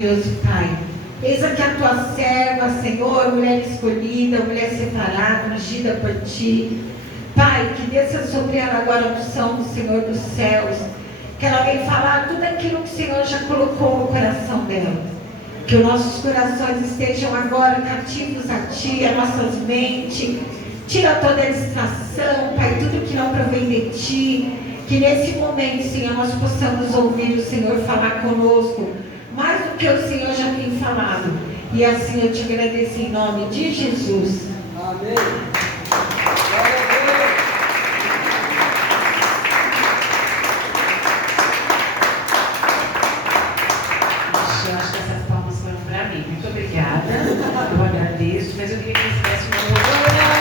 Deus, Pai, eis aqui a tua serva, Senhor, mulher escolhida, mulher separada, ungida por ti. Pai, que desça sobre ela agora a unção do Senhor dos céus, que ela venha falar tudo aquilo que o Senhor já colocou no coração dela. Que os nossos corações estejam agora cativos a ti, as nossas mentes. Tira toda a distração, Pai, tudo que não provém de ti. Que nesse momento, Senhor, nós possamos ouvir o Senhor falar conosco, mais do que o Senhor já tem falado. E assim eu te agradeço em nome de Jesus. Amém. Eu acho que essas palmas foram para mim. Muito obrigada. Eu agradeço, mas eu queria que vocês dessem uma outra.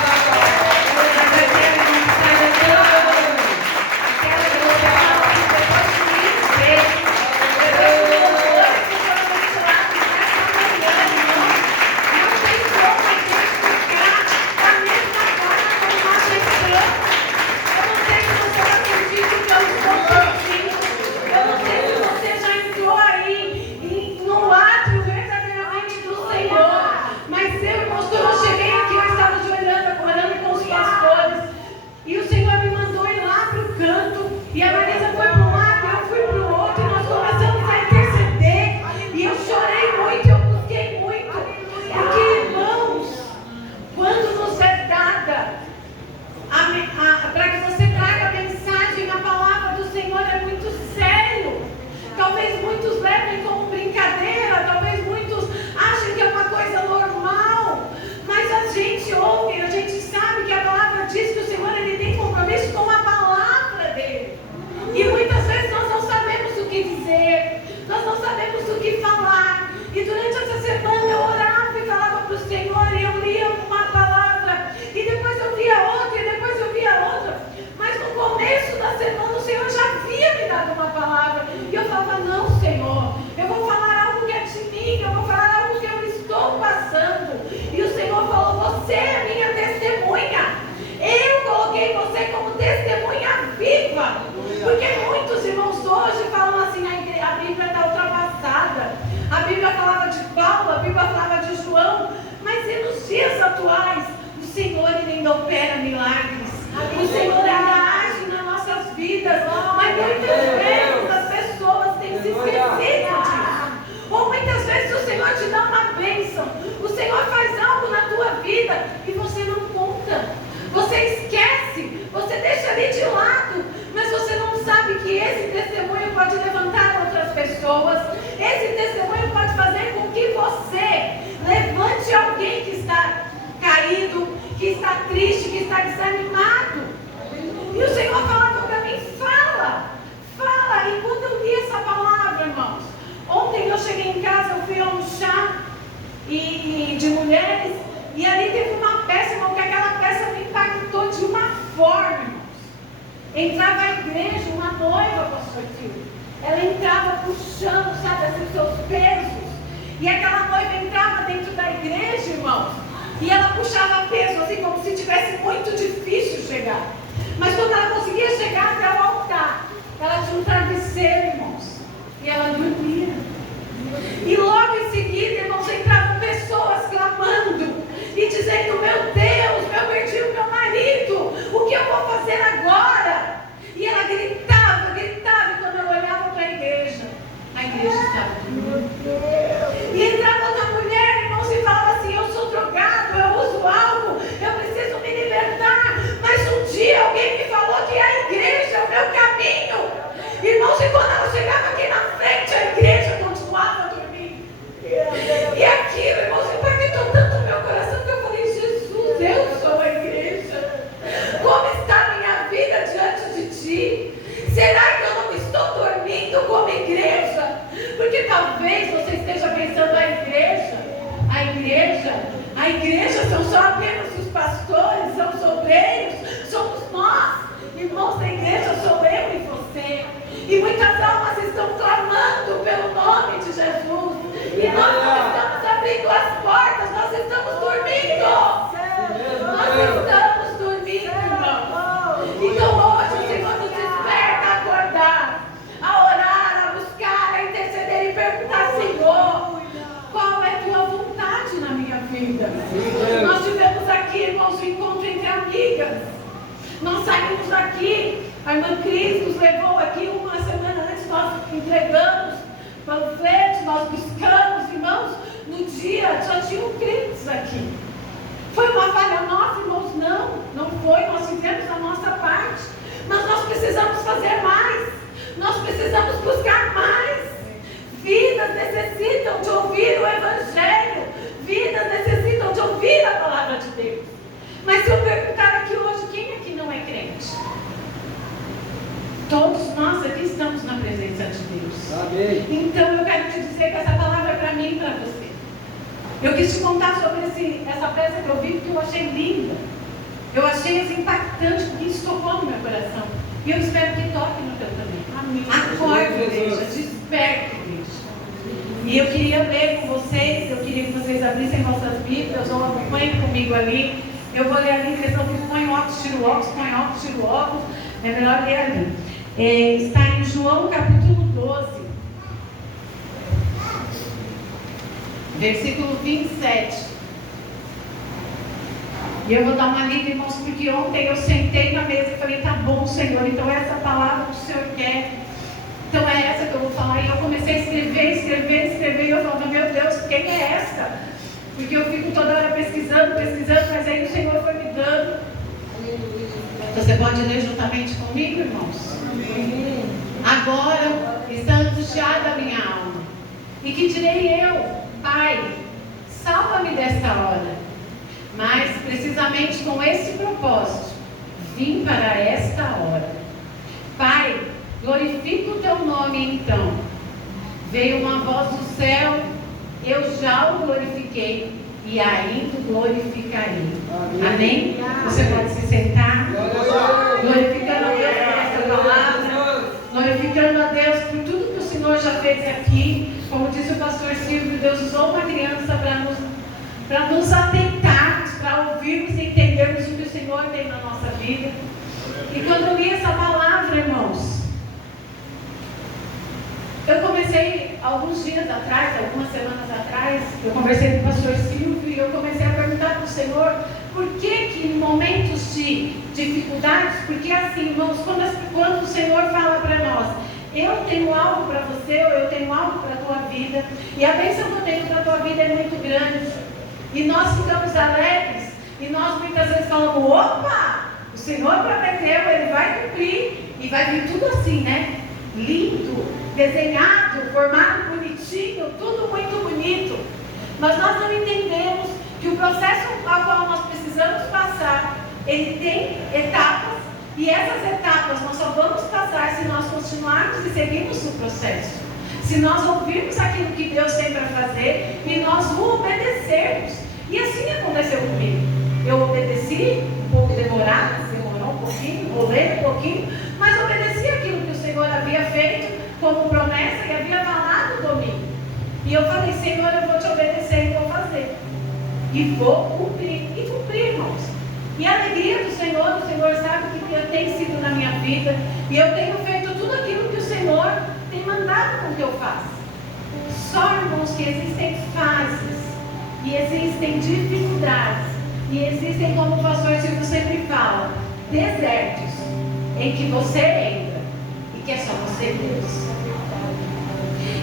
Senhor, irmã Cris nos levou aqui uma semana antes, nós entregamos panfletos, nós buscamos, irmãos, no dia só tinham crentes aqui. Foi uma falha nossa, irmãos? Não foi, nós fizemos a nossa parte, mas nós precisamos fazer mais, nós precisamos buscar mais. Vidas necessitam de ouvir o Evangelho, vidas necessitam de ouvir a palavra de Deus. Mas se eu perguntar aqui hoje, quem aqui não é crente? Todos nós aqui estamos na presença de Deus. Amém. Então eu quero te dizer que essa palavra é para mim e para você. Eu quis te contar sobre essa peça que eu vi, porque eu achei linda. Eu achei impactante, porque isso tocou no meu coração. E eu espero que toque no teu também. Amém. Acorda, igreja, desperta, igreja. E eu queria ler com vocês, eu queria que vocês abrissem vossas Bíblias, ou acompanhem comigo ali. Eu vou ler ali, questão que põe óculos, tira o óculos, põe óculos, tira o óculos. É melhor ler ali. Está em João capítulo 12, versículo 27. E eu vou dar uma lida, irmãos, porque ontem eu sentei na mesa e falei, tá bom, Senhor, então essa palavra que o Senhor quer, então é essa que eu vou falar. E eu comecei a escrever, e eu falava, meu Deus, quem é essa? Porque eu fico toda hora pesquisando, mas aí o Senhor foi me dando. Você pode ler juntamente comigo, irmãos? Amém. Agora está angustiada a minha alma. E que direi eu? Pai, salva-me desta hora. Mas, precisamente com esse propósito, vim para esta hora. Pai, glorifica o teu nome então. Veio uma voz do céu, eu já o glorifiquei e ainda o glorificarei. Amém? Você pode se sentar. Glorificando a Deus por essa palavra. Glorificando a Deus por tudo que o Senhor já fez aqui. Como disse o pastor Silvio, Deus usou uma criança para nos atentarmos, para ouvirmos e entendermos o que o Senhor tem na nossa vida. E quando eu li essa palavra, irmãos, eu comecei alguns dias atrás, algumas semanas atrás, eu conversei com o pastor Silvio e eu comecei a perguntar para o Senhor por que em momentos de dificuldades, porque assim, irmãos, quando o Senhor fala para nós, eu tenho algo para você, ou eu tenho algo para a tua vida, e a bênção que eu tenho para a tua vida é muito grande, e nós ficamos alegres, e nós muitas vezes falamos, opa, o Senhor prometeu, Ele vai cumprir, e vai vir tudo assim, né? Lindo, desenhado, formado bonitinho, tudo muito bonito. Mas nós não entendemos que o processo ao qual nós precisamos passar, ele tem etapas, e essas etapas nós só vamos passar se nós continuarmos e seguirmos o processo. Se nós ouvirmos aquilo que Deus tem para fazer e nós o obedecermos. E assim aconteceu comigo. Eu obedeci, um pouco demorado, demorou um pouquinho, rolei um pouquinho, mas obedeci aquilo que o Senhor havia feito como promessa e havia falado comigo. E eu falei, Senhor, eu vou te obedecer e vou fazer. E vou cumprir. E cumprir, irmãos. E a alegria do Senhor, o Senhor sabe o que tem sido na minha vida. E eu tenho feito tudo aquilo que o Senhor tem mandado com que eu faça. Só, irmãos, que existem fases, e existem dificuldades, e existem, como o pastor Silvio sempre fala, desertos em que você entra e que é só você e Deus.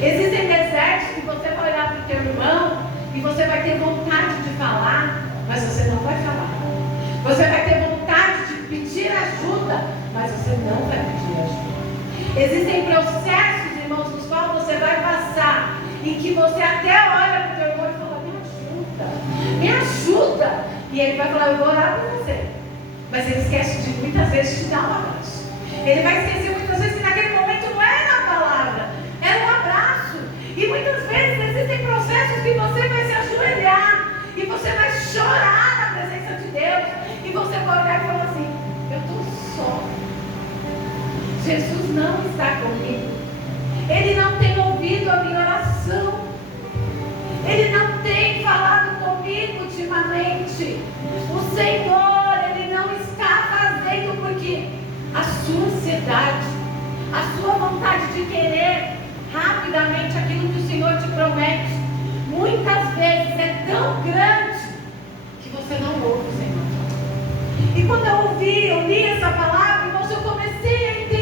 Existem desertos que você vai olhar para o teu irmão e você vai ter vontade de falar, mas você não vai falar. Você vai ter vontade de pedir ajuda, mas você não vai pedir ajuda. Existem processos, irmãos, nos quais você vai passar, em que você até olha para o teu irmão e fala, me ajuda. E ele vai falar, eu vou orar por você. Mas ele esquece de muitas vezes te dar um abraço. Ele vai esquecer muitas vezes que naquele momento não era a palavra, era um abraço. E muitas vezes existem processos que você vai se ajoelhar e você vai chorar na presença de Deus. E você vai olhar e falar assim, eu estou só. Jesus não está comigo. Ele não tem ouvido a minha oração. Ele não tem falado comigo ultimamente. O Senhor, Ele não está fazendo porque a sua ansiedade, a sua vontade de querer rapidamente aquilo que o Senhor te promete, muitas vezes é tão grande que você não ouve o Senhor. E quando eu li essa palavra, irmãos, eu comecei a entender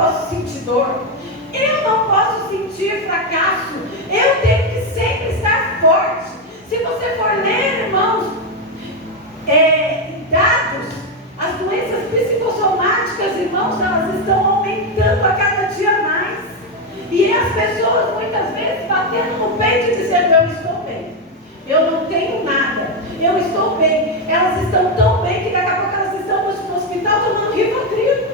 posso sentir dor, eu não posso sentir fracasso, eu tenho que sempre estar forte. Se você for ler, irmãos, dados, as doenças psicossomáticas, irmãos, elas estão aumentando a cada dia mais. E as pessoas muitas vezes batendo no peito e dizendo: eu estou bem, eu não tenho nada, eu estou bem. Elas estão tão bem que daqui a pouco elas estão no hospital tomando Rivotril.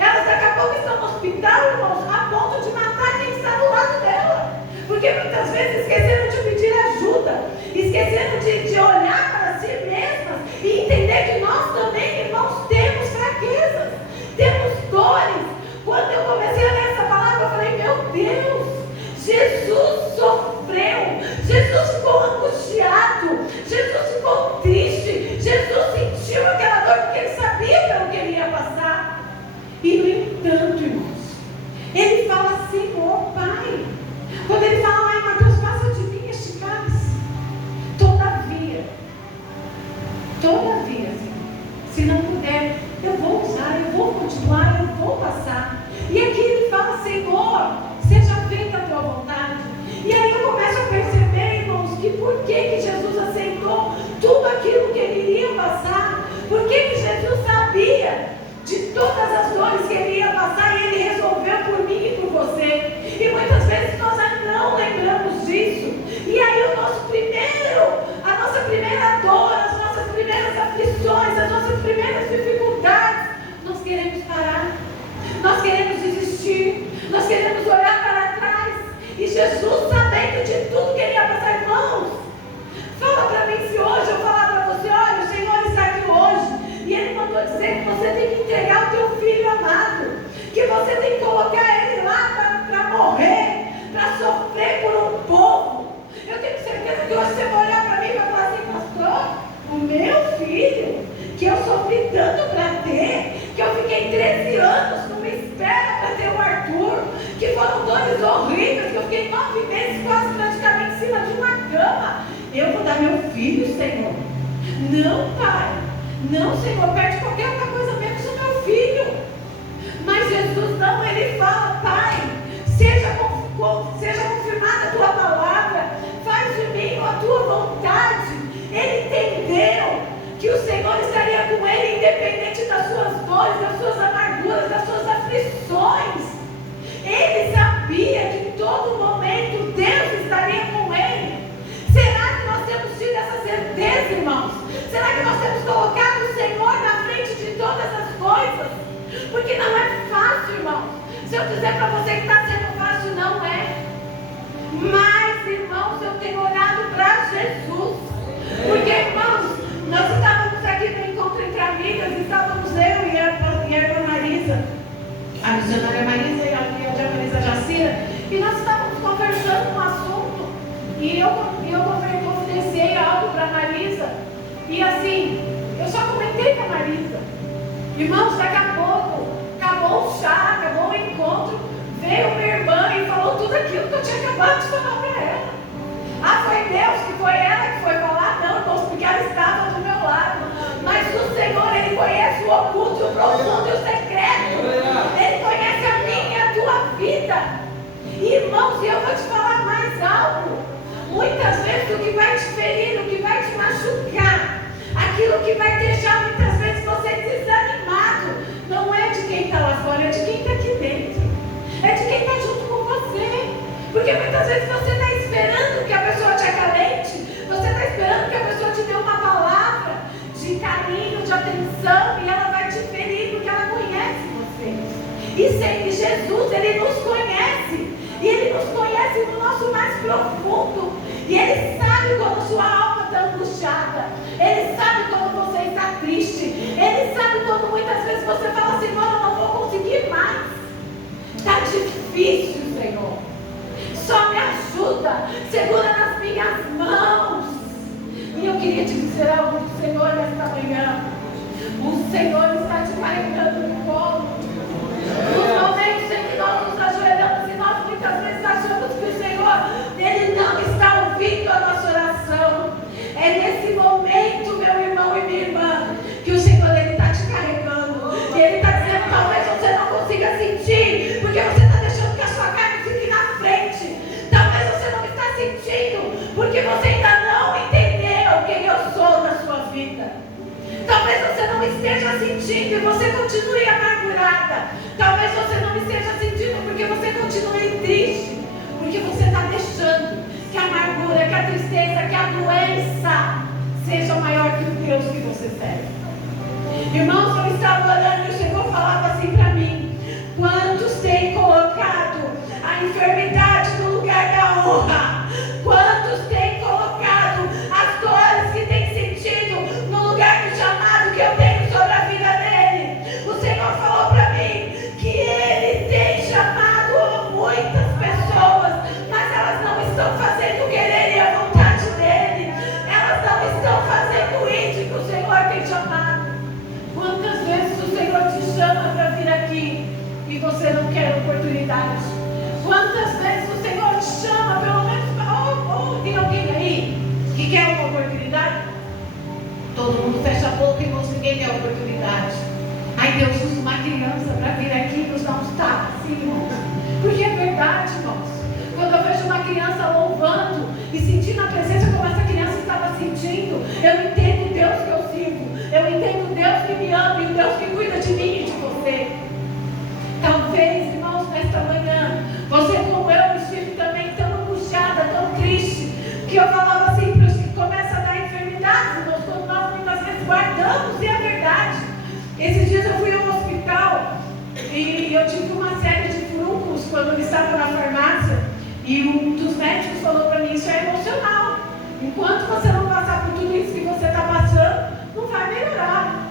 Elas daqui a pouco estão no hospital, irmãos, a ponto de matar quem está do lado dela. Porque muitas vezes esqueceram de pedir ajuda, esqueceram de olhar para si mesmas e entender que nós também, irmãos, temos fraquezas, temos dores. Quando eu comecei a ler essa palavra, eu falei: meu Deus, Jesus sofreu, Jesus ficou angustiado, Jesus ficou triste, Jesus sentiu aquela dor porque ele sabia pelo que ele ia passar. E no entanto, irmãos, ele fala assim: ó Pai, quando ele fala lá em Mateus: passa de mim este cálice. Todavia, se não puder, eu vou usar, eu vou continuar, eu vou passar. E aqui ele fala: Senhor, seja feita a tua vontade. E aí eu começo a perceber, irmãos, que por que Jesus aceitou tudo aquilo que ele iria passar? Por que Jesus sabia de todas as dores que ele ia passar e ele resolveu por mim e por você? E muitas vezes nós não lembramos disso. E aí a nossa primeira dor, as nossas primeiras aflições, as nossas primeiras dificuldades, nós queremos parar, nós queremos desistir, nós queremos olhar para trás. E Jesus, sabendo de tudo que ele ia passar, irmãos, fala para mim se hoje eu falar para você: olha, o Senhor está aqui hoje e ele mandou dizer que você tem que entregar o teu filho amado, que você tem que colocar ele lá para morrer, para sofrer por um povo. Eu tenho certeza que hoje você vai olhar para mim e vai falar assim: pastor, o meu filho, que eu sofri tanto para ter, que eu fiquei 13 anos numa espera para ter o Arthur, que foram dores horríveis, que eu fiquei 9 meses quase praticamente em cima de uma cama. Eu vou dar meu filho, Senhor? Não, Pai, não, Senhor, perde qualquer outra coisa menos o meu filho. Mas Jesus não, ele fala: Pai, seja confirmada a tua palavra, faz de mim a tua vontade. Ele entendeu que o Senhor estaria com ele, independente das suas dores, das suas amarguras, das suas aflições. Ele sabia que em todo momento Deus estaria com ele. Será que nós temos tido essa certeza, irmãos? Será que nós temos colocado o Senhor na frente de todas as coisas? Porque não é fácil, irmãos. Se eu dizer para você que está sendo fácil, não é. Mas, irmãos, eu tenho olhado para Jesus. Porque, irmãos, nós estávamos aqui no encontro entre amigas, estávamos eu e a irmã Marisa, a missionária Marisa e a diaconisa Jacira, e nós estávamos conversando um assunto, e eu confidenciei algo para a Marisa, e assim, eu só comentei com a Marisa: irmãos, daqui a pouco, acabou o chá, acabou o encontro, veio minha irmã e falou tudo aquilo que eu tinha acabado de falar para ela. Ah, foi Deus, que foi ela que foi falar? Não, irmãos, porque ela estava do meu lado. Mas o Senhor, ele conhece o oculto, o profundo e o secreto. Ele conhece a minha e a tua vida. Irmãos, e eu vou te falar mais algo. Muitas vezes o que vai te ferir, o que vai te machucar, aquilo que vai deixar muitas vezes você desanimado, não é de quem está lá fora, é de quem está aqui dentro. É de quem está junto com você. Porque muitas vezes você está esperando que a pessoa te acalente, você está esperando que a pessoa te dê uma palavra de carinho, de atenção, e ela vai te ferir porque ela conhece você. E Jesus, ele nos conhece, e ele nos conhece no nosso mais profundo, e ele sabe quando sua alma está angustiada, ele sabe quando você está triste, ele sabe quando muitas vezes você fala: Senhor, eu não vou conseguir mais, está difícil, Senhor, só me ajuda, segura nas minhas mãos. E eu queria te dizer algo do Senhor nesta manhã: o Senhor está te carregando no colo. Nos momentos em que nós nos ajoelhamos e nós muitas vezes achamos que o Senhor, ele não está ouvindo a nossa oração, é nesse momento, meu irmão e minha irmã, que o Senhor, ele está te carregando, e ele está dizendo: talvez você não consiga sentir, Talvez você não esteja sentindo e você continue amargurada. Talvez você não esteja sentindo porque você continue triste. Porque você está deixando que a amargura, que a tristeza, que a doença seja maior que o Deus que você serve. Irmãos, eu estava orando e o Senhor falava assim para mim: quantos têm colocado a enfermidade no lugar da honra? Quantos têm colocado as dores que têm sentido no lugar do chamado que eu tenho sobre a vida dele? O Senhor falou para mim que Ele tem chamado muitas pessoas, mas elas não estão fazendo o querer e a vontade dele. Elas não estão fazendo isso que o Senhor tem chamado. Quantas vezes o Senhor te chama para vir aqui e você não quer oportunidade? Quantas vezes o Senhor te chama, pelo menos, tem alguém aí que quer uma oportunidade? Todo mundo fecha a boca, irmãos, ninguém quer oportunidade. Aí Deus usa uma criança para vir aqui e nos dar uns tapas, assim, irmãos. Porque é verdade, irmãos. Quando eu vejo uma criança louvando e sentindo a presença como essa criança estava sentindo, eu entendo o Deus que eu sirvo. Eu entendo o Deus que me ama e o Deus que cuida de mim e de você. Talvez, irmãos, nesta manhã, você como eu estive também tão angustiada, tão triste, que eu falava assim para os que começam a dar enfermidades, irmãos, quando nós muitas vezes guardamos, e é verdade. Esses dias eu fui ao hospital e eu tive uma série de furúnculos quando eu estava na farmácia, e um dos médicos falou para mim: isso é emocional. Enquanto você não passar por tudo isso que você está passando, não vai melhorar.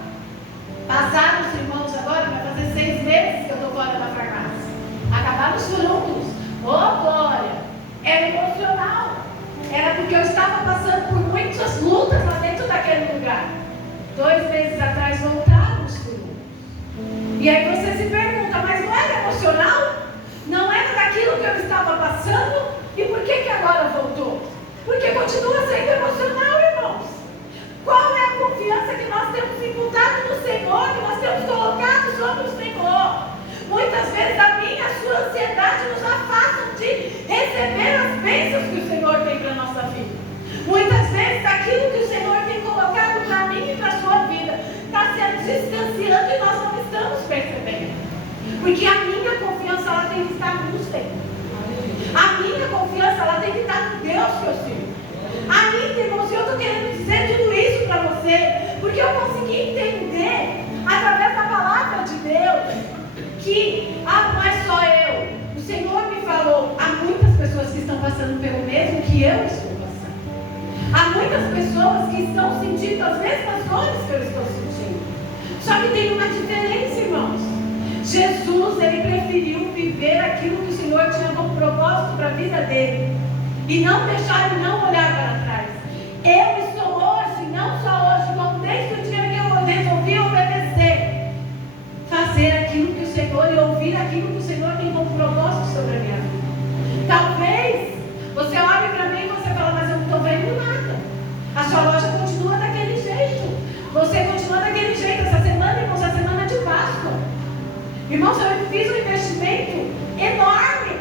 Passaram os irmãos agora, vai fazer 6 meses que eu estou fora da farmácia. Acabaram os furúnculos. Oh, glória! Era emocional. Era porque eu estava passando por muitas lutas lá dentro daquele lugar. 2 meses atrás voltaram os furúnculos. E aí você se pergunta: mas não era emocional? Não era daquilo que eu estava passando? E por que agora voltou? Porque continua sendo emocional, irmãos. Qual é a confiança que nós temos imputado no Senhor, que nós temos colocado sobre o Senhor? Muitas vezes a minha e a sua ansiedade nos afastam de receber as bênçãos que o Senhor tem para a nossa vida. Muitas vezes aquilo que o Senhor tem colocado para mim e para a sua vida está se distanciando e nós não estamos percebendo. Porque a minha confiança ela tem que estar no Senhor. A minha confiança ela tem que estar no Deus que eu sirvo. Ainda, irmãos, eu estou querendo dizer tudo isso para você, porque eu consegui entender, através da palavra de Deus, que não é só eu. O Senhor me falou: há muitas pessoas que estão passando pelo mesmo que eu estou passando. Há muitas pessoas que estão sentindo as mesmas dores que eu estou sentindo. Só que tem uma diferença, irmãos. Jesus, ele preferiu viver aquilo que o Senhor tinha como propósito para a vida dele e não deixar ele não olhar para trás. Eu estou hoje, não só hoje, como desde o dia que eu resolvi obedecer, fazer aquilo que o Senhor e ouvir aquilo que o Senhor tem como propósito sobre a minha vida. Talvez você olhe para mim e você fala: mas eu não estou vendo nada. A sua loja continua daquele jeito. Você continua daquele jeito. Essa semana, irmãos, é a semana de Páscoa. Irmãos, eu fiz um investimento enorme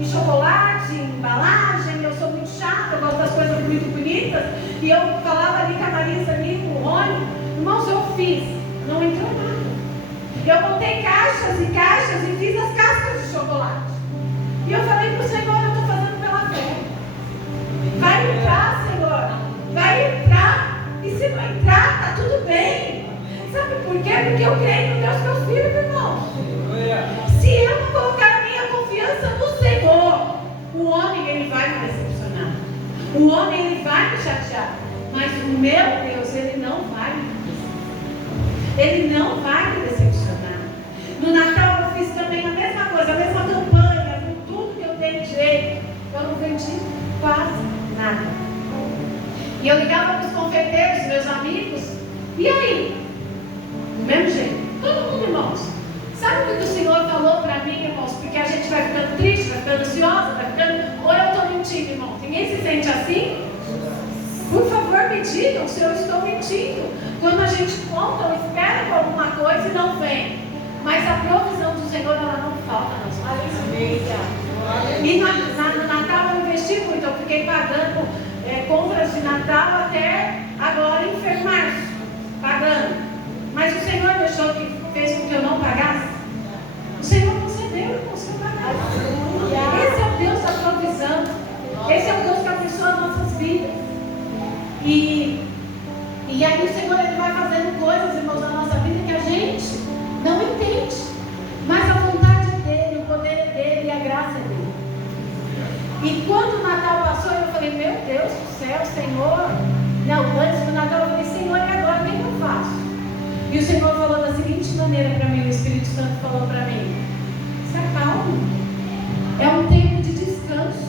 em chocolate, em embalagem. Eu sou muito chata, eu gosto das coisas muito bonitas. E eu falava ali com a Marisa, ali com o Rony: irmãos, eu fiz, não entrou nada. Eu montei caixas e caixas e fiz as cascas de chocolate. E eu falei para o Senhor: eu estou fazendo pela fé. Vai entrar, Senhor, vai entrar. E se não entrar, está tudo bem. Sabe por quê? Porque eu creio no Deus que eu sirvo, irmão. Se eu não colocar a minha confiança no Senhor, o homem ele vai me decepcionar. O homem ele vai me chatear. Mas o meu Deus, ele não vai me decepcionar. Ele não vai me decepcionar. No Natal eu fiz também a mesma coisa, a mesma campanha, com tudo que eu dei direito. Eu não vendi quase nada. E eu ligava para os confeiteiros, meus amigos: e aí? Do mesmo jeito, todo mundo, irmãos. Sabe o que o Senhor falou para mim, irmãos? Porque a gente vai ficando triste, vai ficando ansiosa, vai ficando... Ou eu estou mentindo, irmão? Ninguém se sente assim? Por favor, me digam se eu estou mentindo. Quando a gente conta ou espera por alguma coisa e não vem. Mas a provisão do Senhor, ela não falta nas nossas vidas. E no Natal eu investi muito. Eu fiquei pagando compras de Natal até agora em março. E aí o Senhor ele vai fazendo coisas, irmãos, na nossa vida que a gente não entende. Mas a vontade dele, o poder dele e a graça dele. E quando o Natal passou, eu falei, meu Deus do céu, Senhor. Não, antes do Natal eu falei, Senhor, e agora o que eu faço? E o Senhor falou da seguinte maneira para mim, o Espírito Santo falou para mim, se acalme. É um tempo de descanso.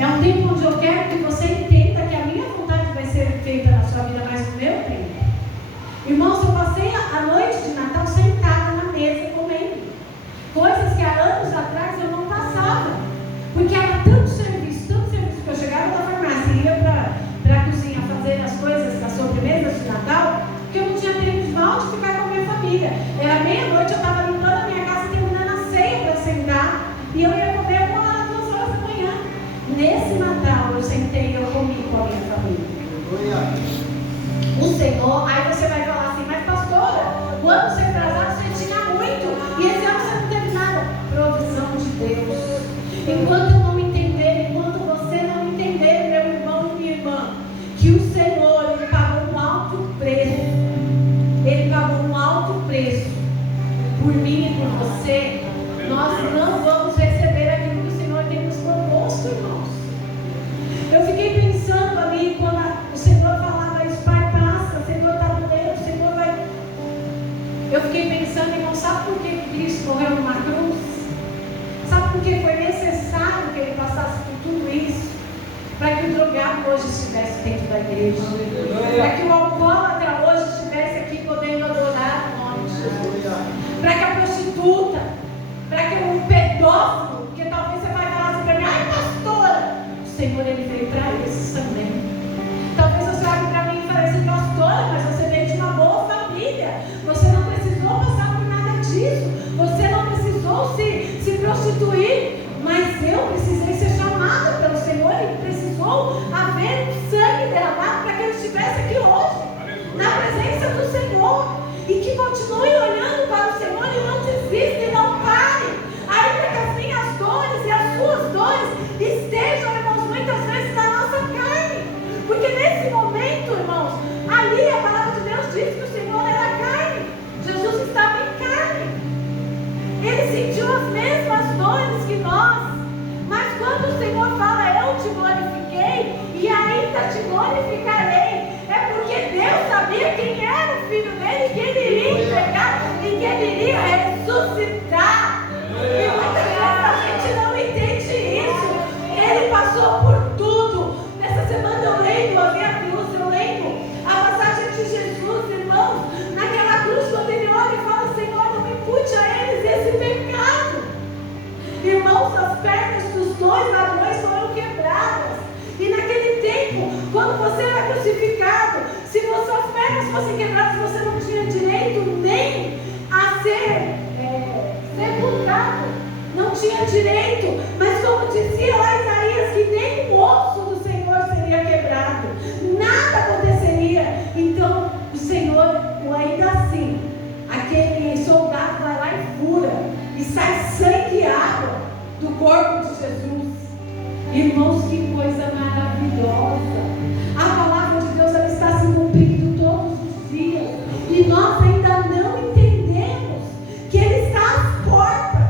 É um tempo onde eu quero que você entenda que a minha vontade vai ser feita na sua vida, mas no meu tempo. Irmãos, eu passei a noite de Natal sentada na mesa comendo. Coisas que há anos atrás eu não passava. Porque era tanto serviço, que eu chegava da farmácia e ia para a cozinha fazer as coisas, as sobremesas de Natal, que eu não tinha tempo mal de ficar com a minha família. Era meia-noite, eu estava limpando a minha casa, terminando a ceia para sentar, e eu ia comer 1 hora, 2 horas da manhã. Nesse Natal eu sentei e eu comi com a minha família. O Senhor, aí você vai falar assim, mas pastora, o ano sem atrasado você tinha muito, e esse ano você não teve nada. Provisão de Deus. Enquanto eu não entender, enquanto você não entender, meu irmão e minha irmã, que o Senhor, Ele pagou um alto preço. Ele pagou um alto preço por mim e por você. Nós não vamos receber aquilo que o Senhor tem nos proposto, irmãos. Eu fiquei pensando ali, quando o Senhor falava, isso, Pai, passa, o Senhor está doendo, o Senhor vai... Eu fiquei pensando, irmão, sabe por que Cristo morreu numa cruz? Sabe por que foi necessário que Ele passasse por tudo isso? Para que o drogado hoje estivesse dentro da igreja. Para que o alcoólatra hoje estivesse aqui podendo adorar o nome de Jesus. Para que a prostituta, para que o pedófilo, porque talvez você vai falar assim para mim, ai pastora, o Senhor Ele veio para esses também. Talvez você olhe para mim e fale assim, pastora, mas você veio de uma boa família. Você não precisou passar por nada disso. Você não precisou se prostituir. Mas eu precisei ser chamada pelo Senhor e precisou haver sangue derramado para que eu estivesse aqui hoje, na presença do Senhor. E que continue olhando para o Senhor e não desista e não pare. Ainda que as minhas dores e as suas dores estejam, irmãos, muitas vezes na nossa carne. Porque nesse momento, irmãos, ali a palavra de Deus diz que o Senhor era carne. Jesus estava em carne. Ele sentiu as mesmas dores que nós. Mas quando o Senhor fala, eu te glorifiquei e ainda te glorificarei, é porque Deus sabia quem era o filho dele, que ele iria entregar e que ele iria ressuscitar. E muitas vezes a gente não entende isso. Ele passou por tudo. Nessa semana eu lembro a minha cruz, eu lembro a passagem de Jesus, irmãos, naquela cruz, quando ele olha e fala, Senhor, não impute a eles esse pecado. Irmãos, as pernas dos 2 ladrões foram quebradas. E naquele tempo, quando você era crucificado, se as suas pernas fossem quebradas, você não tinha direito nem a ser sepultado. Não tinha direito. Mas como dizia lá Isaías, que nem o osso do Senhor seria quebrado. Nada aconteceria. Então, o Senhor, ainda assim, aquele soldado vai lá e fura. E sai sangue e água do corpo de Jesus. Irmãos, que coisa maravilhosa. A palavra de Deus, ela está se cumprindo todos os dias. E nós ainda não entendemos que Ele está às portas.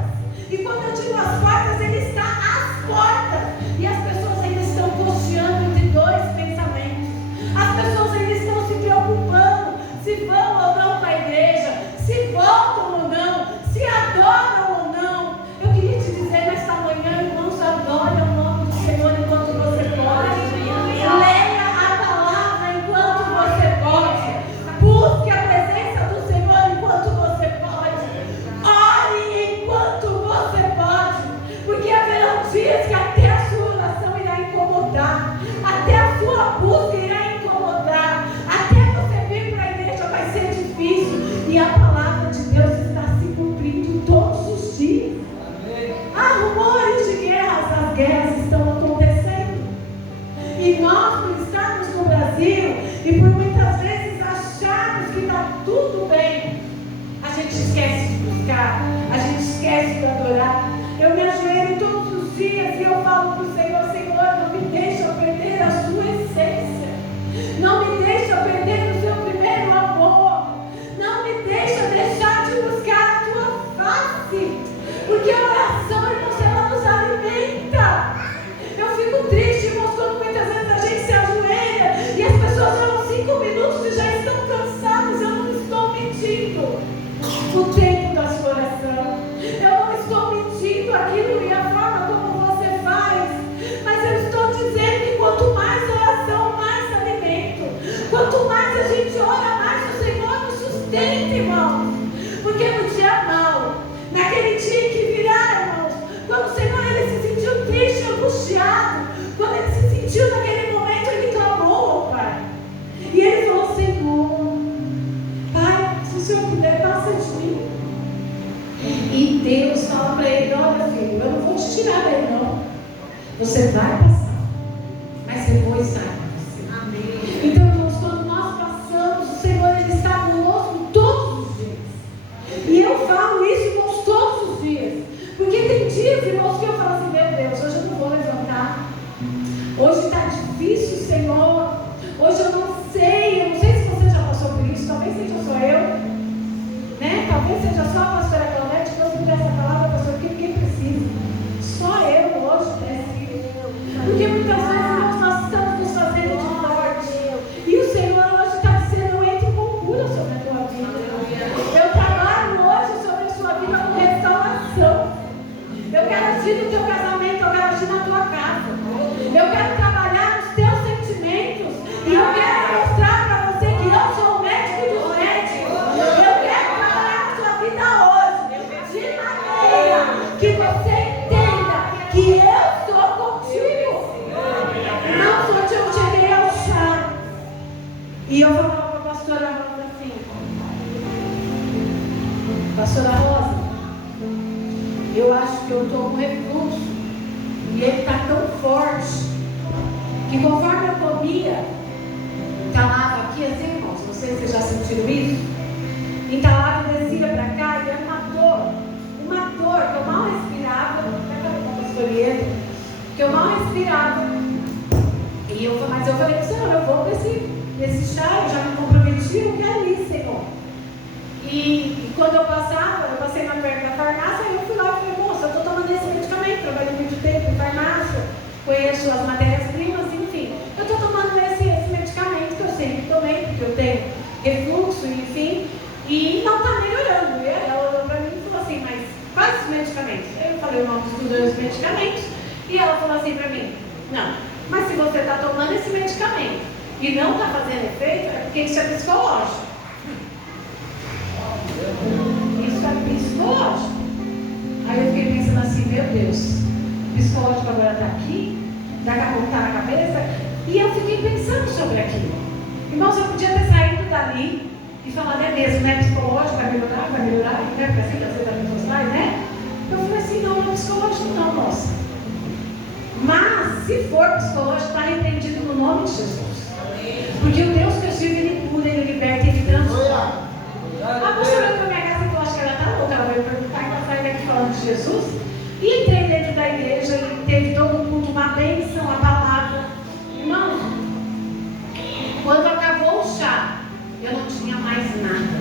E quando eu digo às portas, Ele está às portas. E as pessoas ainda estão cocheando entre 2 pensamentos. As pessoas ainda estão se preocupando se vão ou não para a igreja, se voltam ou não, se adoram ou não. Eu queria te dizer nesta manhã, irmãos, adore o nome do Senhor enquanto você pode. Leia a palavra enquanto você pode. Busque a presença do Senhor enquanto você pode. Ore enquanto você pode. Porque haverão dias que até a sua oração irá incomodar. Até a sua busca irá incomodar. Até você vir para a igreja vai ser difícil. E a palavra de Deus está se cumprindo todos os dias. Há rumores de guerras, as guerras estão acontecendo. E nós, por estarmos no Brasil e por muitas vezes acharmos que está tudo bem, a gente esquece de buscar, a gente esquece de adorar. Eu me ajoelho todos os dias e eu falo para o Senhor, Senhor, não me deixa perder a sua essência. Não me deixa perder o seu sustenta, irmãos. Porque no dia mal, naquele dia que virá, irmãos, quando o Senhor ele se sentiu triste, angustiado, quando ele se sentiu naquele momento, ele clamou ao Pai. E ele falou: Senhor, Pai, se o Senhor puder, passa de mim. E Deus fala para ele: olha, filho, eu não vou te tirar daí não. Você vai passar, mas eu vou estar com você. Amém. Então, irmãos, quando nós passamos, o Senhor ele está conosco todos os dias. E eu falo isso, irmãos, todos os dias. Porque tem dias, irmãos, que eu falo assim: meu Deus, hoje eu não vou levantar. Hoje está difícil, Senhor. Hoje eu não sei se você já passou por isso. Talvez seja só eu, né? Talvez seja só a pastora Claudete. Deus me dê essa palavra, pastor, que ninguém precisa. Só eu hoje, né? Porque muitas vezes nós estamos nos fazendo de forte. E o Senhor hoje está dizendo: eu entro com cura sobre a tua vida. Eu trabalho hoje sobre a sua vida com restauração. Eu quero agir no teu casamento, eu quero agir na tua casa. Eu quero trabalhar nos teus sentimentos. E eu quero mostrar para você que eu sou o médico dos médicos. Eu quero trabalhar na sua vida hoje, de maneira que você entenda que eu sou contigo. Não sou onde eu cheguei ao chá. E eu falava para a pastora Rosa assim: pastora Rosa, eu acho que eu estou com refluxo. E ele está tão forte que conforme eu comia, entalava aqui assim, irmãos, não sei se vocês já sentiram isso, entalava e descia para cá e era uma dor que eu mal respirava, que eu mal respirava. Mas eu falei: Senhor, eu vou nesse chá, eu já me comprometi, eu quero ir, Senhor. E quando eu passei na perto da farmácia, eu fui lá e falei: moça, eu estou tomando esse medicamento, trabalhei muito tempo em farmácia, conheço as matérias-primas, enfim. Eu estou tomando esse medicamento que eu sempre tomei, porque eu tenho refluxo, enfim, e não está melhorando. E ela olhou para mim e falou assim: mas quais os medicamentos? Eu falei o nome dos dois medicamentos, e ela falou assim para mim: não, mas se você está tomando esse medicamento e não está fazendo efeito, é porque isso é psicológico. Isso é psicológico. Aí eu fiquei pensando assim: meu Deus, o psicológico agora está aqui, daqui a pouco está na cabeça. E eu fiquei pensando sobre aquilo. Irmãos, eu podia ter saído dali e falado: é mesmo, né? Psicológico, vai melhorar, né? Porque assim que as pessoas fazem, né? Eu falei assim: não, não é psicológico não, moça. Mas, se for psicológico, está repreendido no nome de Jesus. Porque o Deus que eu sirvo, ele cura, ele liberta, ele transforma. A pastora foi pra minha casa e falou: acho que ela está louca. Ela veio perguntar e está saindo aqui falando de Jesus. E entrei dentro da igreja e teve todo um culto, uma bênção, a palavra. Irmão, quando acabou o chá, eu não tinha mais nada.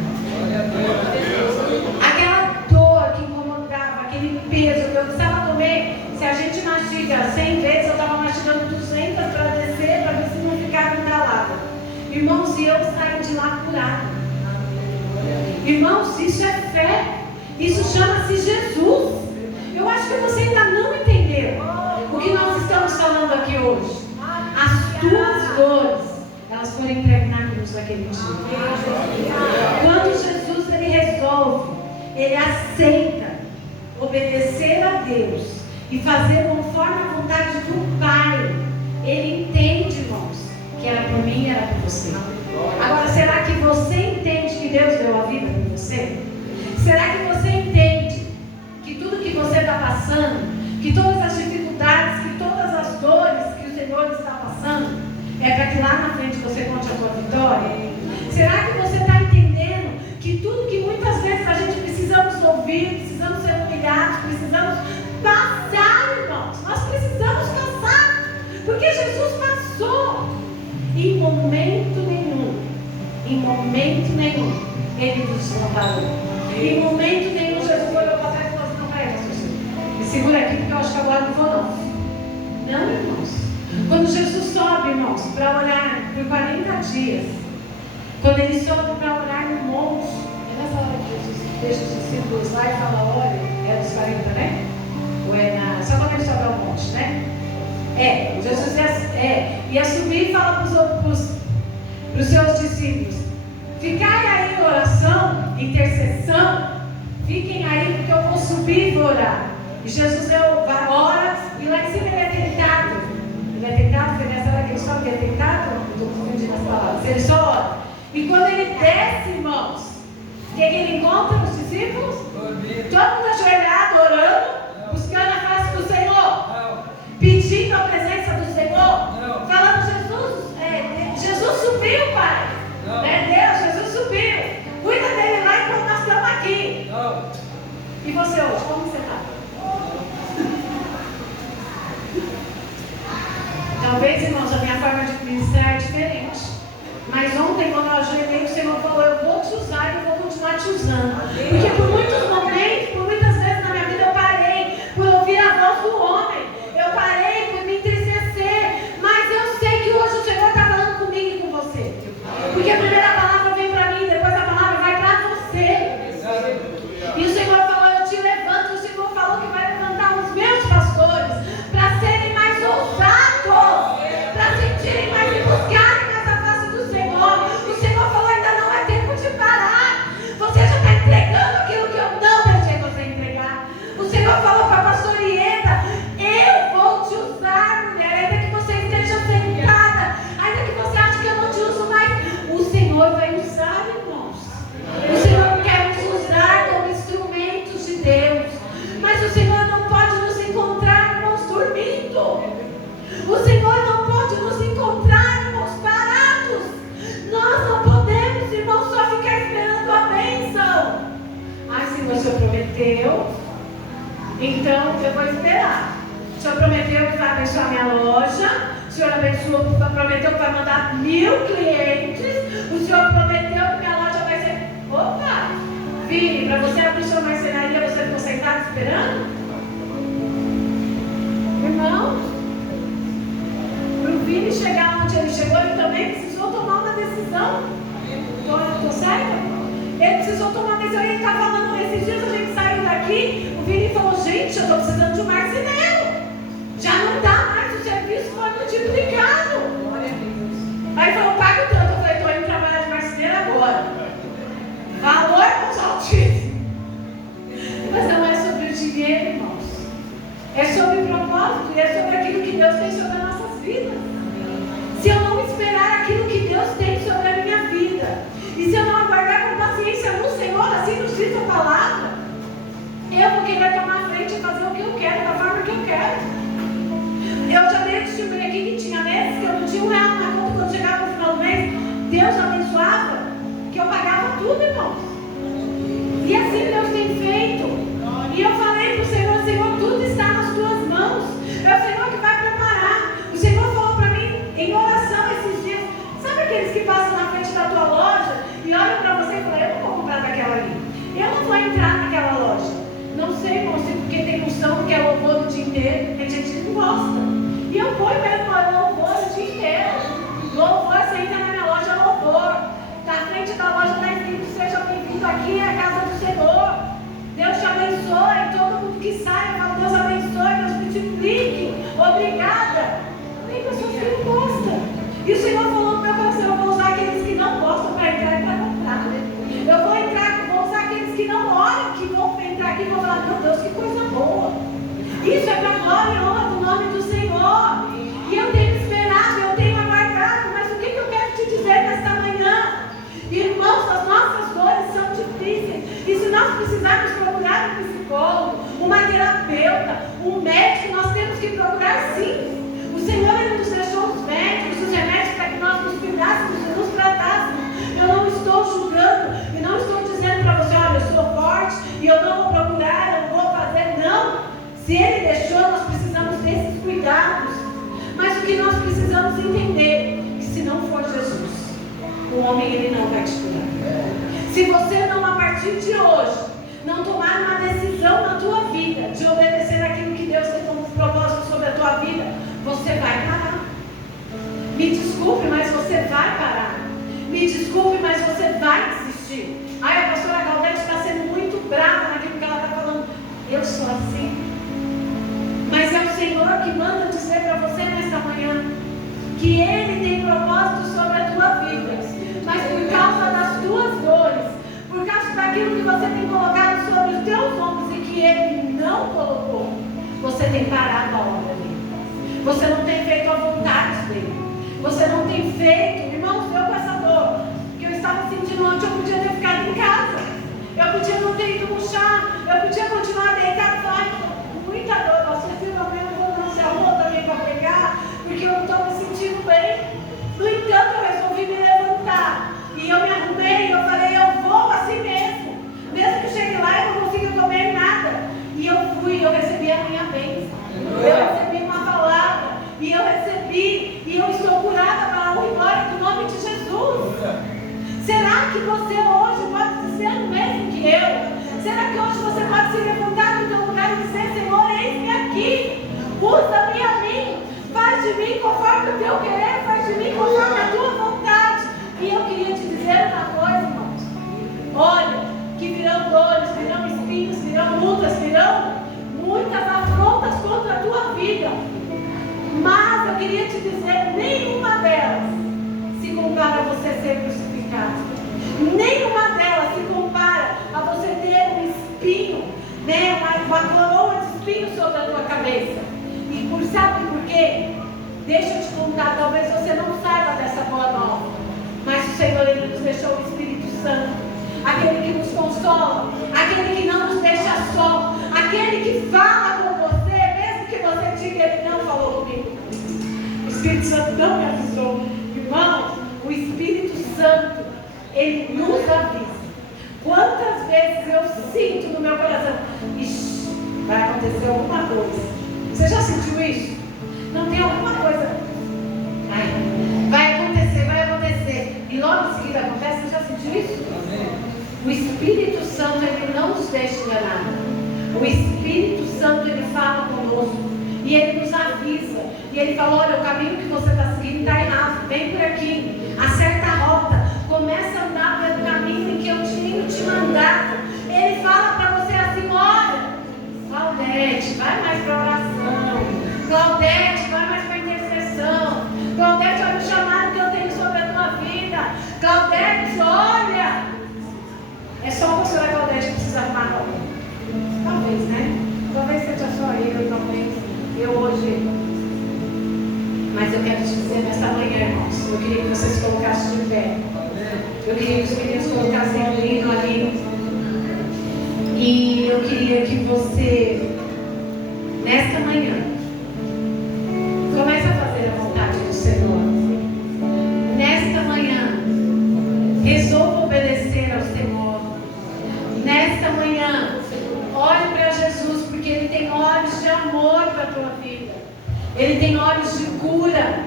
Aquela dor que incomodava, aquele peso que eu precisava comer. Se a gente mastiga 100 vezes, eu estava mastigando 200 para descer, para ver se não ficava entalada. Irmãos, e eu saí de lá curada. Irmãos, isso é fé. Isso chama-se Jesus. Eu acho que você ainda não entendeu o que nós estamos falando aqui hoje. As tuas dores, elas foram entregues na cruz daquele dia. Quando Jesus ele resolve, ele aceita obedecer a Deus e fazer conforme a vontade do Pai, ele entende, irmãos, que era por mim e era por você. Agora, será que você entende que Deus deu a vida por você? Será que você entende que tudo que você está passando, que todas as dificuldades, que todas as dores que o Senhor está passando, é para que lá na frente você conte a sua vitória? Será que você está entendendo que tudo que muitas vezes a gente precisamos ouvir, precisamos ser humilhados, precisamos passar, irmãos, nós precisamos passar, porque Jesus passou. Em momento nenhum, ele nos desamparou. Em momento nenhum, Jesus olhou para trás e falou assim: não, peraí, me segura aqui, porque eu acho que agora não vou não. Não, irmãos. Quando Jesus sobe, irmãos, para orar por 40 dias, quando ele sobe para orar no monte, é nessa hora que Jesus deixa os discípulos lá e fala: olha, é dos 40, né? Ou é só quando ele sobe ao monte, né? Jesus ia subir e fala para os seus discípulos: ficai aí em oração intercessão, fiquem aí porque eu vou subir e vou orar. E Jesus vai ora e lá em cima ele é tentado. Ele é tentado, foi nessa hora que ele só que é tentado? Estou confundindo as palavras. Ele só ora. E quando ele desce, irmãos, o que ele encontra os discípulos? Todo mundo ajoelhado, orando, buscando a face do Senhor, pedindo a presença do Senhor, falando: Jesus subiu, Pai. Deus, Jesus subiu. Cuida dele lá enquanto nós estamos aqui. E você hoje, como você está? Talvez, irmãos, a minha forma de ministrar é diferente. Mas ontem, quando eu ajoelhei, o Senhor falou: eu vou te usar e vou continuar te usando. Porque por muitos momentos, por muitas vezes na minha vida, eu parei por ouvir a voz do homem. Eu parei por me entristecer. Mas eu sei que hoje o Senhor está falando comigo e com você. Porque a primeira palavra vem para mim, depois a palavra vai para você. E o Senhor falou: eu te levanto. O Senhor falou que vai levantar os meus pastores para serem mais ousados, para sentirem mais e buscarem mais a face do Senhor. O Senhor falou: ainda não é tempo de parar. Você já está entregando aquilo que eu não deixei você entregar. O Senhor falou para a pastora Ieda: eu vou te usar, mulher, ainda que você esteja sentada, ainda que você ache que eu não te uso mais. O Senhor vai usar, irmãos. O Senhor quer nos usar como instrumentos de Deus. Mas o Senhor não pode nos encontrar, irmãos, dormindo. O Senhor não pode nos encontrar, irmãos, parados. Nós não podemos, irmãos, só ficar esperando a bênção. Ai, Senhor, o Senhor prometeu, então eu vou esperar. O Senhor prometeu que vai abençoar minha loja. O Senhor prometeu que vai mandar 1000 clientes. O Senhor prometeu que minha loja vai ser... Opa! Vini, para você abrir sua marcenaria, você ficou sentado esperando? Irmão, para o Vini chegar onde ele chegou, ele também precisou tomar uma decisão. Estou certa? Ele precisou tomar uma decisão. Ele está falando, esses dias a gente saiu daqui, o Vini falou: gente, eu estou precisando de um marceneiro. Já não dá mais, o serviço foi multiplicado. Aí ele falou: paga tanto. Eu falei: estou indo trabalhar de marceneiro agora. Valor altíssimo. Mas não é sobre o dinheiro, irmãos. É sobre o propósito e é sobre aquilo que Deus tem sobre as nossas vidas. Se eu não esperar aquilo que Deus tem sobre a minha vida, e se eu não aguardar com paciência no Senhor, assim nos diz a palavra, eu vou querer tomar a frente e fazer o que eu quero, da forma que eu quero. Eu já dei testemunho aqui que tinha meses que eu não tinha R$1 na conta. Quando chegava no final do mês, Deus abençoava, que eu pagava tudo, irmãos. E assim Deus tem feito. E eu falei para o Senhor: Senhor, tudo está nas tuas mãos. É o Senhor que vai preparar. O Senhor falou para mim em oração esses dias: sabe aqueles que passam na frente da tua loja e olham para você e falam: eu não vou comprar daquela ali, eu não vou entrar naquela loja. Não sei, irmão, se porque tem unção que é louvor o dia inteiro. Tem gente que não gosta. E eu vou mesmo, louvor o dia inteiro. Louvor, você entra na minha loja, louvor. Na frente da loja está escrito: seja bem-vindo aqui à casa do Senhor. Deus te abençoe. Todo mundo que sai, eu falo: Deus abençoe, Deus multiplique. Obrigada. Nem pessoas que não gostam. E o Senhor falou no meu coração: eu vou usar aqueles que não gostam para entrar e para comprar. Eu vou usar aqueles que não oram, que vão entrar aqui e vão falar: meu Deus, que coisa boa. Isso é para a glória e honra do nome do Senhor. E eu tenho esperado, eu tenho aguardado. Mas o que eu quero te dizer nesta manhã? Irmãos, as nossas dores são difíceis. E se nós precisarmos procurar um psicólogo, uma terapeuta, um médico, nós temos que procurar sim. O Senhor, Ele nos deixou os médicos, os remédios para que nós nos cuidássemos e nos tratássemos. Eu não estou julgando e não estou dizendo para você: olha, eu sou forte e eu não vou procurar, eu não vou fazer. Não. Se Ele deixou, nós precisamos desses cuidados. Mas o que nós precisamos entender é que se não for Jesus, o homem ele não vai te curar. Se você não, a partir de hoje, não tomar uma decisão na tua vida de obedecer aquilo que Deus tem como propósito sobre a tua vida, você vai parar. Me desculpe, mas você vai parar. Me desculpe, mas você vai desistir. Ai, a pastora Galdete está sendo muito brava naquilo que ela está falando. Eu sou assim. Mas é o Senhor que manda dizer para você nesta manhã que Ele tem propósito sobre a tua vida. Mas por causa das tuas dores, por causa daquilo você tem colocado sobre os teus ombros e que Ele não colocou, você tem parado a obra dele. Você não tem feito a vontade dele. Você não tem feito, irmãos, eu com essa dor que eu estava sentindo ontem, eu podia ter ficado em casa. Eu podia não ter ido no chá. Eu podia continuar deitado e falar, com muita dor. Você finalmente não se arrumou também para pregar, porque eu não estou me sentindo bem. No entanto, eu resolvi me levantar. E eu me arrumei e eu falei, eu vou assim mesmo. Mesmo que chegue lá eu não consiga comer nada. E eu fui, eu recebi a minha bênção. Eu recebi uma palavra. E eu recebi. E eu estou curada para a honra e glória do nome de Jesus. Será que você hoje pode dizer o mesmo que eu? Será que hoje você pode se levantar do teu lugar e dizer, Senhor, eis-me aqui. Usa-me a mim. Faz de mim conforme o teu querer. Faz de mim conforme a tua vontade. E eu queria te dizer uma coisa, irmãos. Olha, que virão dores, virão espinhos, virão lutas, virão muitas afrontas contra a tua vida. Mas eu queria te dizer, nenhuma delas se compara a você ser crucificado. Nenhuma delas se compara a você ter um espinho, né, uma coroa de espinho sobre a tua cabeça. E sabe por quê? Deixa eu te contar, talvez você não saiba dessa boa nova. Mas o Senhor, Ele nos deixou o Espírito Santo. Aquele que nos consola, aquele que não nos deixa só, aquele que fala com você, mesmo que você diga, Ele não falou comigo. O Espírito Santo não me avisou. Irmãos, o Espírito Santo, Ele nos avisa. Quantas vezes eu sinto no meu coração, ixi, vai acontecer alguma coisa. Você já sentiu isso? Não tem alguma coisa? Vai acontecer. E logo em seguida acontece, você já sentiu isso? O Espírito Santo, Ele não nos deixa enganar. O Espírito Santo, Ele fala conosco. E Ele nos avisa. E Ele fala, olha, o caminho que você está seguindo está errado. Vem por aqui. Acerta a rota. Começa a andar pelo caminho em que eu tenho te mandado. Ele fala para você assim, olha, Claudete, vai mais para a oração. Claudete, vai mais para a intercessão. Claudete, olha o chamado que eu tenho sobre a tua vida. Claudete, olha. É só a pastora Claudete que precisa arrumar a obra. Talvez, né? Talvez seja só eu, talvez eu hoje. Mas eu quero te dizer nesta manhã, irmãos, eu queria que vocês colocassem de pé. Eu queria que os meninos colocassem o hino ali. E eu queria que você, nesta manhã, comece a fazer a vontade do Senhor. Nesta manhã, resolva obedecer ao Senhor. Nesta manhã, olhe para Jesus, porque Ele tem olhos de amor para a tua vida. Ele tem olhos de cura.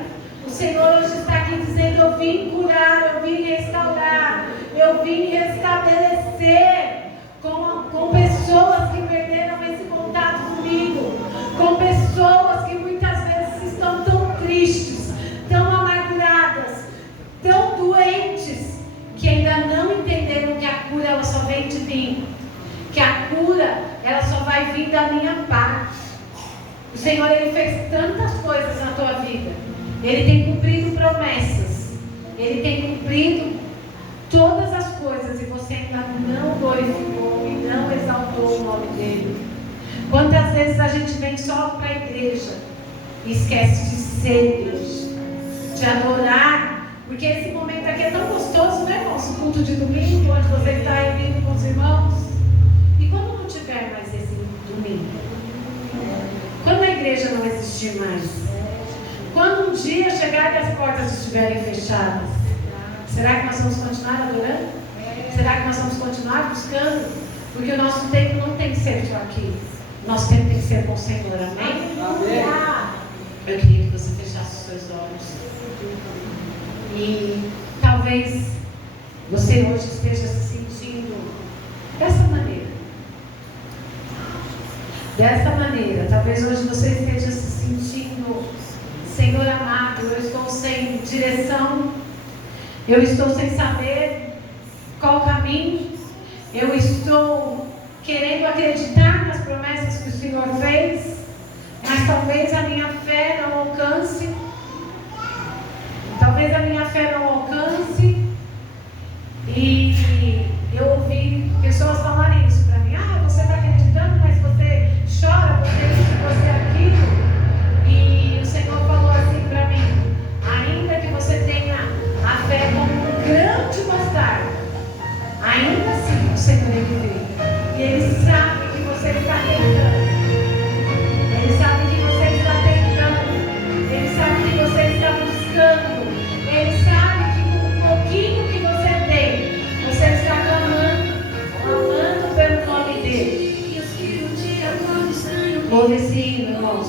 O Senhor hoje está aqui dizendo, eu vim curar, eu vim restaurar, eu vim restabelecer com pessoas que perderam esse contato comigo, com pessoas que muitas vezes estão tão tristes, tão amarguradas, tão doentes, que ainda não entenderam que a cura ela só vem de mim, que a cura ela só vai vir da minha parte. O Senhor, Ele fez tantas coisas na tua vida. Ele tem cumprido promessas. Ele tem cumprido todas as coisas e você ainda não glorificou e não exaltou o nome dEle. Quantas vezes a gente vem só para a igreja e esquece de ser igreja, de adorar, porque esse momento aqui é tão gostoso, né, irmãos? O culto de domingo, onde você está aí vindo com os irmãos. E quando não tiver mais esse domingo? Quando a igreja não existir mais? Quando um dia chegar e as portas estiverem fechadas? Será que nós vamos continuar adorando? Será que nós vamos continuar buscando? Porque o nosso tempo não tem que ser só aqui. O nosso tempo tem que ser com o Senhor. Amém? Amém. Eu queria que você fechasse os seus olhos. E talvez você hoje esteja se sentindo dessa maneira. Dessa maneira. Talvez hoje você esteja se sentindo, Senhor amado, eu estou sem direção. Eu estou sem saber qual caminho. Eu estou querendo acreditar nas promessas que o Senhor fez, mas talvez a minha fé não alcance. Talvez a minha fé não alcance. E eu ouvi pessoas falarem Senhor, Ele vê. E Ele sabe que você está tentando. Ele sabe que você está tentando. Ele sabe que você está buscando. Ele sabe que com um pouquinho que você tem, você está clamando pelo nome dele. Ouve esse hino, irmãos.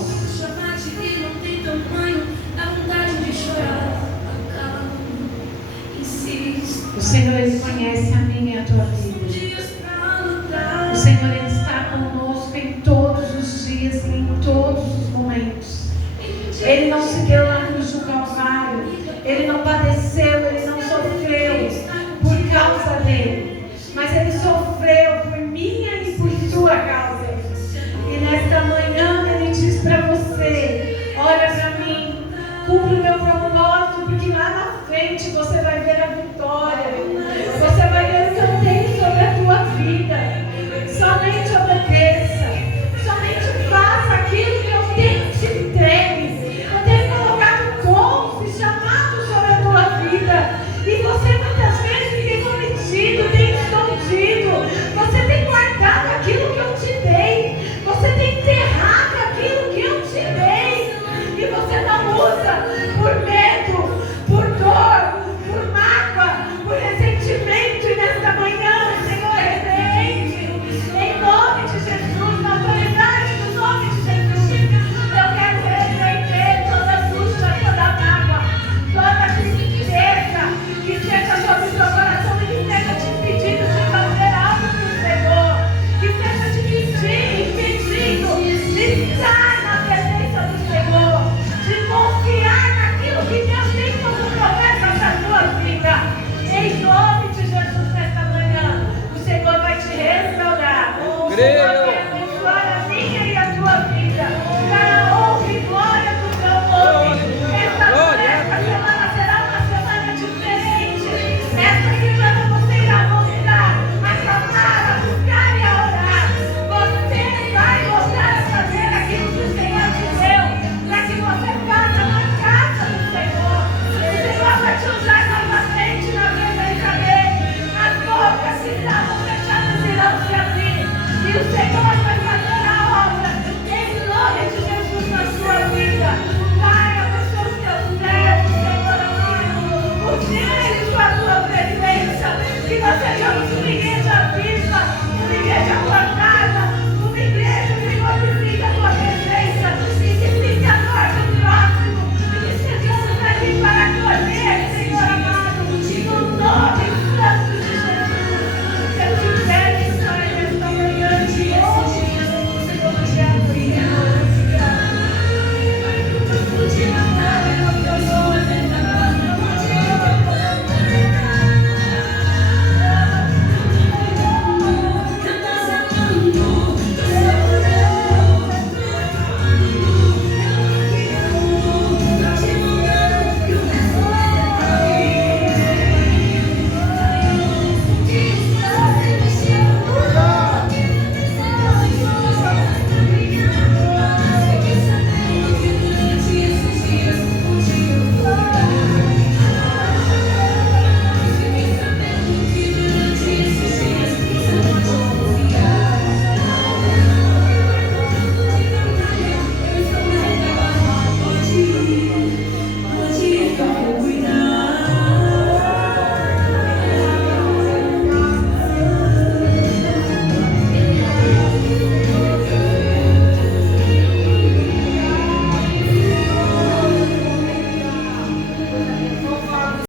O Senhor, Ele conhece a minha e a tua vida. O Senhor, Ele está conosco em todos os dias e em todos os momentos. Ele não se deu na cruz do Calvário. Ele não padeceu, Ele não sofreu por causa dele. Mas Ele sofreu por minha e por tua causa. E nesta manhã Ele diz para você: olha para mim, cumpre o meu propósito, porque lá na frente você vai ver a vitória. Você vai ver o que eu tenho sobre a tua vida. Somente obedeça. Somente faça aquilo que eu tenho te entregue. Eu tenho colocado dons e chamados sobre a tua vida. E você muitas vezes tem cometido, tem escondido. Você tem guardado aquilo que eu te dei. Você tem enterrado aquilo que eu te dei. E você não usa por medo, por dor, por mágoa, por ressentimento. E nesta manhã o Senhor repreende. Em nome de Jesus, na autoridade do nome de Jesus, eu quero repreender toda angústia, toda mágoa, toda tristeza que seja sobre o seu coração e que seja te impedindo de fazer algo para o Senhor, que seja te impedindo de estar na presença do Senhor, de confiar naquilo que Deus tem como promessa para a tua vida. Em nome de Jesus, nesta manhã, o Senhor vai te restaurar. O Senhor vai abençoar a minha e a tua vida, para a honra e glória do teu nome. Esta semana será uma semana diferente. Esta semana você irá voltar a clamar, a buscar e a orar. Você vai voltar a fazer aquilo que o Senhor te deu, para que você faça na casa do Senhor. O Senhor vai te usar novamente na presença dele. As bocas que estavam fechadas irão se abrir. E o Senhor vai fazer a obra em nome de Jesus na sua vida. Pai, abençoa os teus servos, Senhor amado. Use eles com a tua presença. Que nós sejamos uma igreja viva, uma igreja